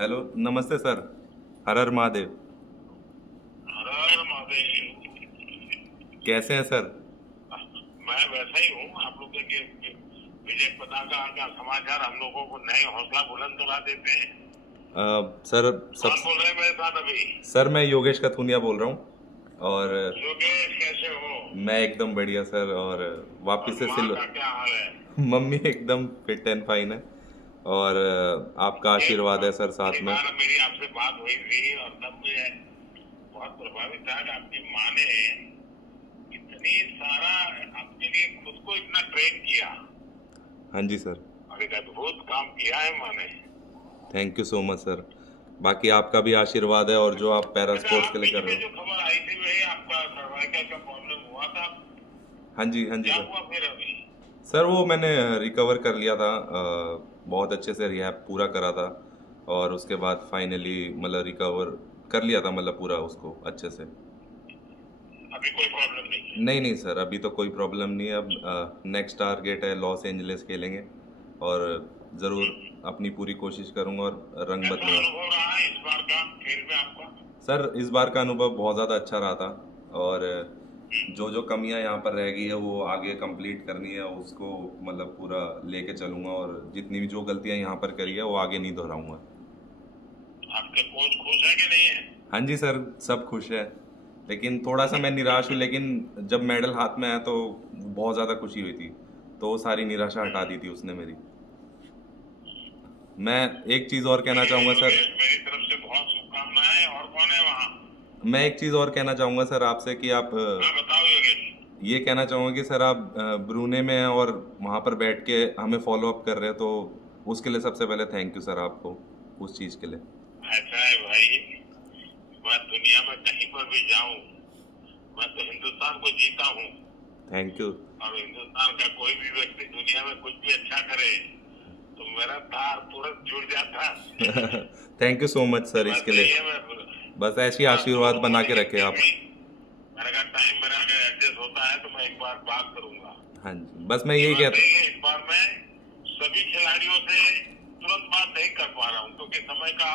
Hello, नमस्ते sir. हर हर महादेव। हर हर महादेव। कैसे हैं सर? मैं वैसा ही हूँ। आप लोग के विजय पताका का समाचार हम लोगों को नए हौसला बुलंद करा देते हैं। सर सब कौन बोल रहे हैं मेरे साथ अभी? सर मैं योगेश कथुनिया बोल रहा हूँ। और योगेश, कैसे हो? मैं एकदम बढ़िया सर। और और वापस से माँ सिल का क्या हाल है? मम्मी एकदम फिट एंड फाइन है। और आपका एक आशीर्वाद है सर साथ एक में। बार मेरी आपसे बात हुई थी और तब मैं बहुत प्रभावित था कि आपकी माँ ने इतनी सारा आपके लिए खुद को इतना ट्रेन किया हाँ जी सर। और एक अद्भुत काम किया है माँ ने। Thank you so much sir. बाकी आपका भी आशीर्वाद है, और जो आप पैरा अच्छा, स्पोर्ट्स आप के लिए कर बीच रहे में हो। जो खबर आई थी वही आपका सर्वाइकल का प्रॉब्लम हुआ था? हाँ जी क्या सर। हुआ फिर अभी? सर वो मैंने रिकवर कर लिया था। बहुत अच्छे से रिहैब पूरा करा था। और उसके बाद फाइनली मतलब रिकवर कर लिया था, मतलब पूरा उसको अच्छे से। अभी कोई प्रॉब्लम नहीं है? नहीं नहीं सर, अभी तो कोई प्रॉब्लम नहीं है। अब नेक्स्ट टारगेट है लॉस एंजलिस खेलेंगे। और ज़रूर अपनी पूरी कोशिश करूंगा और रंग कैसा बदलूंगा। अनुभव रहा है इस बार का खेल में आपका? सर इस बार का अनुभव बहुत ज़्यादा अच्छा रहा था। और जो जो कमियां यहाँ पर रह गई है वो आगे कंप्लीट करनी है, उसको मतलब पूरा लेके चलूंगा। और जितनी भी जो गलतियां यहाँ पर करी है वो आगे नहीं दोहराऊंगा। आपके कोच खुश है कि नहीं है? हाँ जी सर, सब खुश है। लेकिन थोड़ा सा मैं निराश हूँ, लेकिन जब मेडल हाथ में आया तो बहुत ज़्यादा खुशी हुई थी। तो वो सारी निराशा हटा दी थी उसने मेरी। मैं एक चीज़ और कहना चलिए चाहूँगा सर। योगेश, मेरी तरफ से बहुत शुभकामनाएं। और कौन है वहाँ? मैं एक चीज़ और कहना चाहूँगा सर आपसे कि आप हाँ, बताओ योगेश। ये कहना चाहूँगा कि सर आप ब्रूने में हैं और वहाँ पर बैठ के हमें फॉलो अप कर रहे हैं, तो उसके लिए सबसे पहले थैंक यू सर आपको, उस चीज़ के लिए। ऐसा है भाई, मैं दुनिया में कहीं पर भी जाऊं, मैं तो हिंदुस्तान को जीता हूँ। Thank you. और हिंदुस्तान का कोई भी व्यक्ति दुनिया में कुछ भी अच्छा करे तो मेरा तार तुरंत जुड़ जाता है। Thank you so much sir बात इसके सही लिए। है। मैं बस ऐसी बात आशीर्वाद शुरू बना होने के की रखे थी आप। भी। मैंने कहा टाइम मेरा अगर एडजस्ट होता है तो मैं एक बार बात करूंगा। हाँ जी, बस मैं ये यही बात कहता। सही है। इस बार मैं सभी खिलाड़ियों से तुरंत बात नहीं कर पा रहा हूँ क्योंकि समय का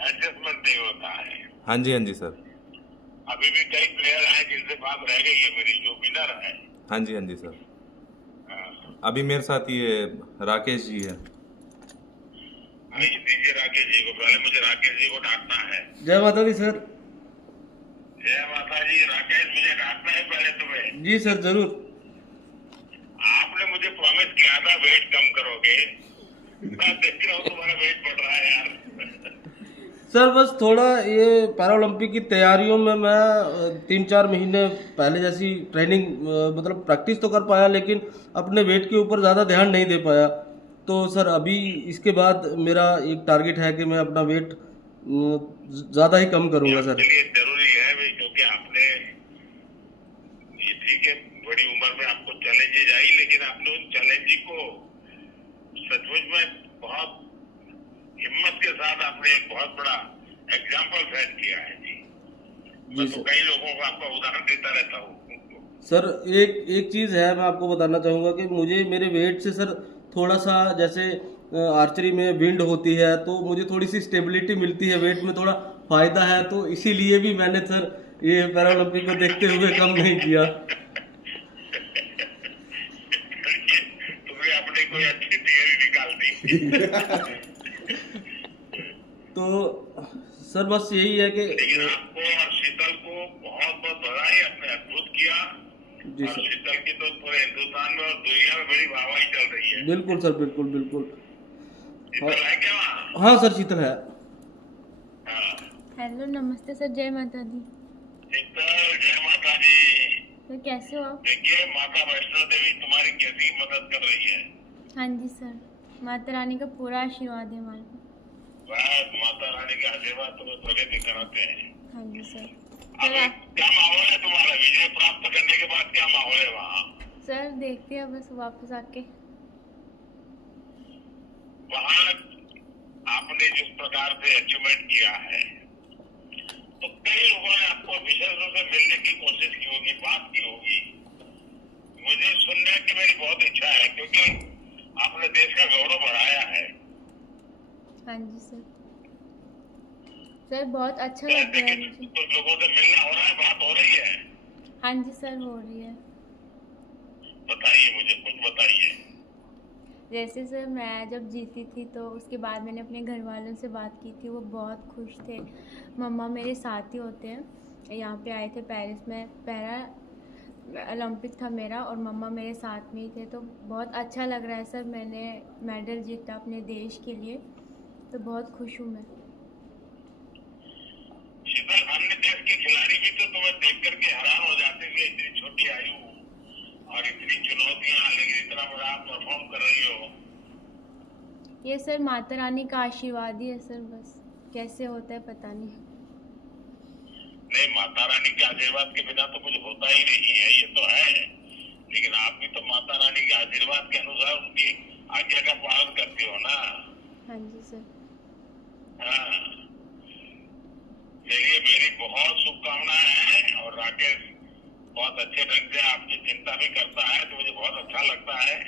एडजस्टमेंट नहीं होता है। हाँ जी सर। अभी भी कई प्लेयर हैं जिनसे बात रह गई है मेरी, जो विनर है। हाँ जी सर। हाँ, अभी मेरे साथ ये राकेश जी है। आइए दीजिए राकेश जी को। पहले मुझे राकेश जी को डांटना है। जय माता दी सर। जय माता जी। राकेश, मुझे डांटना है पहले तुम्हें। जी सर, जरूर। आपने मुझे प्रॉमिस किया था वेट कम करोगे। मैं देख रहा हूँ तुम्हारा वेट बढ़ रहा है यार। सर बस थोड़ा ये पैरालंपिक की तैयारियों में मैं 3-4 महीने पहले जैसी ट्रेनिंग मतलब प्रैक्टिस तो कर पाया, लेकिन अपने वेट के ऊपर ज़्यादा ध्यान नहीं दे पाया। तो सर अभी इसके बाद मेरा एक टारगेट है कि मैं अपना वेट ज़्यादा ही कम ये करूँगा सर। आपके लिए जरूरी है भाई, क्योंकि आपने ये ठीक है, बड़ी उम्र में आपको चैलेंजेज आई, लेकिन आपने उन चैलेंज को सचमुच में बहुत हिम्मत के साथ आपने एक बहुत बड़ा एग्जाम्पल सेट किया है जी। जी मैं तो सर। कई लोगों को आपका उदाहरण देता रहता हूँ। सर एक एक चीज़ है, मैं आपको बताना चाहूँगा कि मुझे मेरे वेट से सर थोड़ा सा जैसे आर्चरी में विंड होती है तो मुझे थोड़ी सी स्टेबिलिटी मिलती है, वेट में थोड़ा फायदा है, तो इसीलिए भी मैंने सर ये पैरालंपिक को देखते हुए कम नहीं किया। तुम्हें आपने कोई अच्छी थियरी निकाल दी। तो सर बस यही है कि लेकिन आपको और शीतल को बहुत बहुत बधाई, आपने अद्भुत किया। जी और सर। शीतल की तो पूरे हिंदुस्तान में और दुनिया में बड़ी वाहवाही चल रही है। बिल्कुल सर, बिल्कुल बिल्कुल। हाँ, शीतल है क्या वहाँ? हाँ सर, शीतल है। हाँ। हेलो, नमस्ते सर। जय माता दी। शीतल, जय माता दी। सर कैसे हो आप? देखिए, माता वैष्णो देवी तुम्हारी कैसी मदद कर रही है। हाँ जी सर, माता रानी का पूरा आशीर्वाद है हमारे पे। बस माता रानी के आशीर्वाद तुम्हें प्रगति कराते हैं। हाँ जी सर। अभी क्या माहौल है तुम्हारा? विजय प्राप्त करने के बाद क्या माहौल है वहाँ? सर देखते हैं बस वापस आके। वहाँ आपने जिस प्रकार से अचीवमेंट किया है तो कई लोगों ने आपको विशेष रूप से मिलने की कोशिश की होगी, बात की होगी। मुझे सुनने की मेरी बहुत इच्छा है क्योंकि आपने देश का गौरव बढ़ाया है। हाँ जी सर। सर बहुत अच्छा तो लग ऐसे रहा है कि मुझे। कुछ लोगों से मिलना हो रहा है, बात हो रही है? हाँ जी सर, हो रही है। बताइए, मुझे कुछ बताइए। जैसे सर मैं जब जीती थी तो उसके बाद मैंने अपने घर वालों से बात की थी, वो बहुत खुश थे। मम्मा मेरे साथ ही होते हैं, यहाँ पे आए थे पेरिस में, पैरा ओलंपिक था मेरा और मम्मा मेरे साथ में ही थे, तो बहुत अच्छा लग रहा है सर। मैंने मेडल जीता अपने देश के लिए, तो बहुत खुश हूँ मैं। शीतल, अन्य देश के खिलाड़ी भी तो तुम्हें देख करके हैरान हो जाते थे, इतनी छोटी आयु और इतनी चुनौतियां, लेकिन इतना बड़ा आप परफॉर्म कर रही हो। ये सर माता रानी का आशीर्वाद ही है सर, बस कैसे होता है पता नहीं। नहीं, माता रानी के आशीर्वाद के बिना तो कुछ होता ही नहीं है, ये तो है। लेकिन आप भी तो माता रानी के आशीर्वाद के अनुसार उनकी आज्ञा का पालन करते हो ना। हाँ जी सर। हाँ, चलिए, मेरी बहुत शुभकामनाएं हैं। और राकेश बहुत अच्छे ढंग से आपकी चिंता भी करता है, तो मुझे बहुत अच्छा लगता है।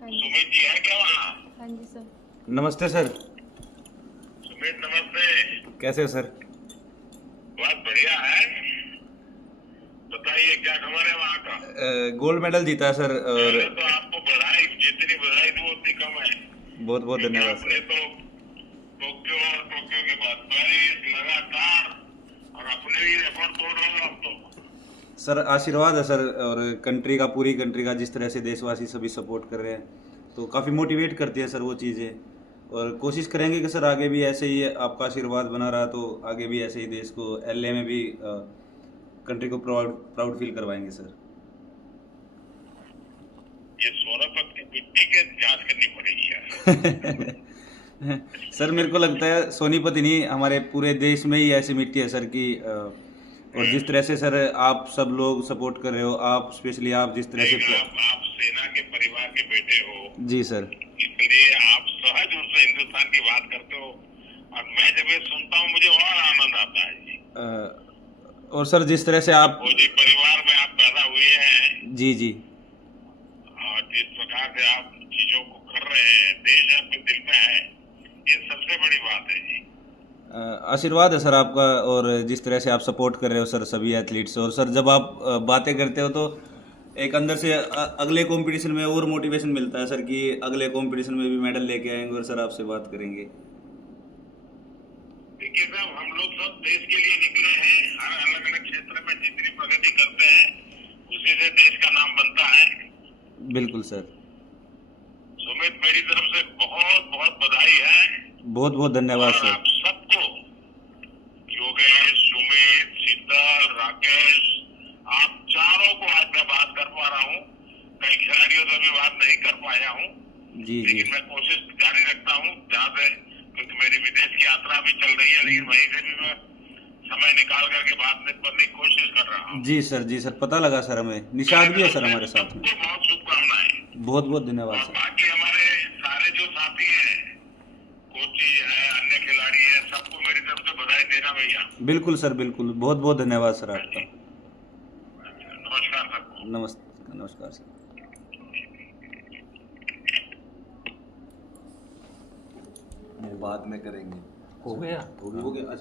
हाँ जी। सुमित जी है क्या वहाँ? हाँ जी सर। नमस्ते सर। सुमित नमस्ते। कैसे हो सर? बहुत बढ़िया है। बताइए क्या खबर है वहाँ का? गोल्ड मेडल जीता है सर। और पहले तो आपको बधाई, जितनी बधाई दूं उतनी कम है। बहुत बहुत क्योंकि धन्यवाद आपने सर। तो टोक्यो के बाद पेरिस लगातार, और अपने भी रिकॉर्ड तोड़ रहे हो आप तो। सर आशीर्वाद है सर, और कंट्री का, पूरी कंट्री का, जिस तरह से देशवासी सभी सपोर्ट कर रहे हैं तो काफ़ी मोटिवेट करती है सर वो चीज़ें। और कोशिश करेंगे कि सर आगे भी ऐसे ही आपका आशीर्वाद बना रहा तो आगे भी ऐसे ही देश को LA में भी कंट्री को प्राउड फील करवाएंगे सर। ये सोनापत की मिट्टी के जांच करनी पड़ेगी यार। सर मेरे को लगता है सोनीपत ही नहीं, हमारे पूरे देश में ही ऐसी मिट्टी है सर की। और जिस तरह से सर आप सब लोग सपोर्ट कर रहे हो, आप स्पेशली आप जिस तरह से आप सेना के परिवार के बेटे हो, जी सर। इसलिए आप सहज रूप से हिंदुस्तान की बात करते हो, और मैं जब ये सुनता हूँ मुझे और आनंद आता है जी। और सर जिस तरह से आप फौजी परिवार में आप पैदा हुए हैं, जी जी और जिस प्रकार से आप चीजों को कर रहे हैं, देश आपके दिल में है, ये सबसे बड़ी बात है जी। आशीर्वाद है सर आपका। और जिस तरह से आप सपोर्ट कर रहे हो सर सभी एथलीट्स, और सर जब आप बातें करते हो तो एक अंदर से अगले कंपटीशन में और मोटिवेशन मिलता है सर कि अगले कंपटीशन में भी मेडल लेके आएंगे और सर आपसे बात करेंगे। देखिए साहब, हम लोग सब देश के लिए निकले हैं, हर अलग अलग क्षेत्र में जितनी प्रगति करते हैं उसी से देश का नाम बनता है। बिल्कुल सर। सुमित, मेरी तरफ से बहुत बहुत बधाई है। बहुत बहुत धन्यवाद और सर। आप सबको, योगेश, सुमित, शीतल, राकेश, आप चारों को आज मैं बात कर पा रहा हूँ। कई खिलाड़ियों से भी बात नहीं कर पाया हूँ, जी जी लेकिन मैं कोशिश जारी रखता हूँ जहाँ से, क्योंकि मेरी विदेश की यात्रा भी चल रही है, लेकिन वहीं से भी मैं समय निकाल करके बात करने की कोशिश कर रहा हूँ। जी सर। जी सर, पता लगा सर, हमें निशाद भी है सर हमारे साथ में। सबको बहुत शुभकामनाएं। बहुत बहुत धन्यवाद और सर। बाकी हमारे सारे जो साथी हैं, कोची है, अन्य खिलाड़ी है, सबको मेरी तरफ से बधाई देना भैया। बिल्कुल सर, बिल्कुल। बहुत बहुत धन्यवाद सर आपका। नमस्कार सबको। नमस्कार सर। बाद में करेंगे। हो गया। हो गया। अच्छा।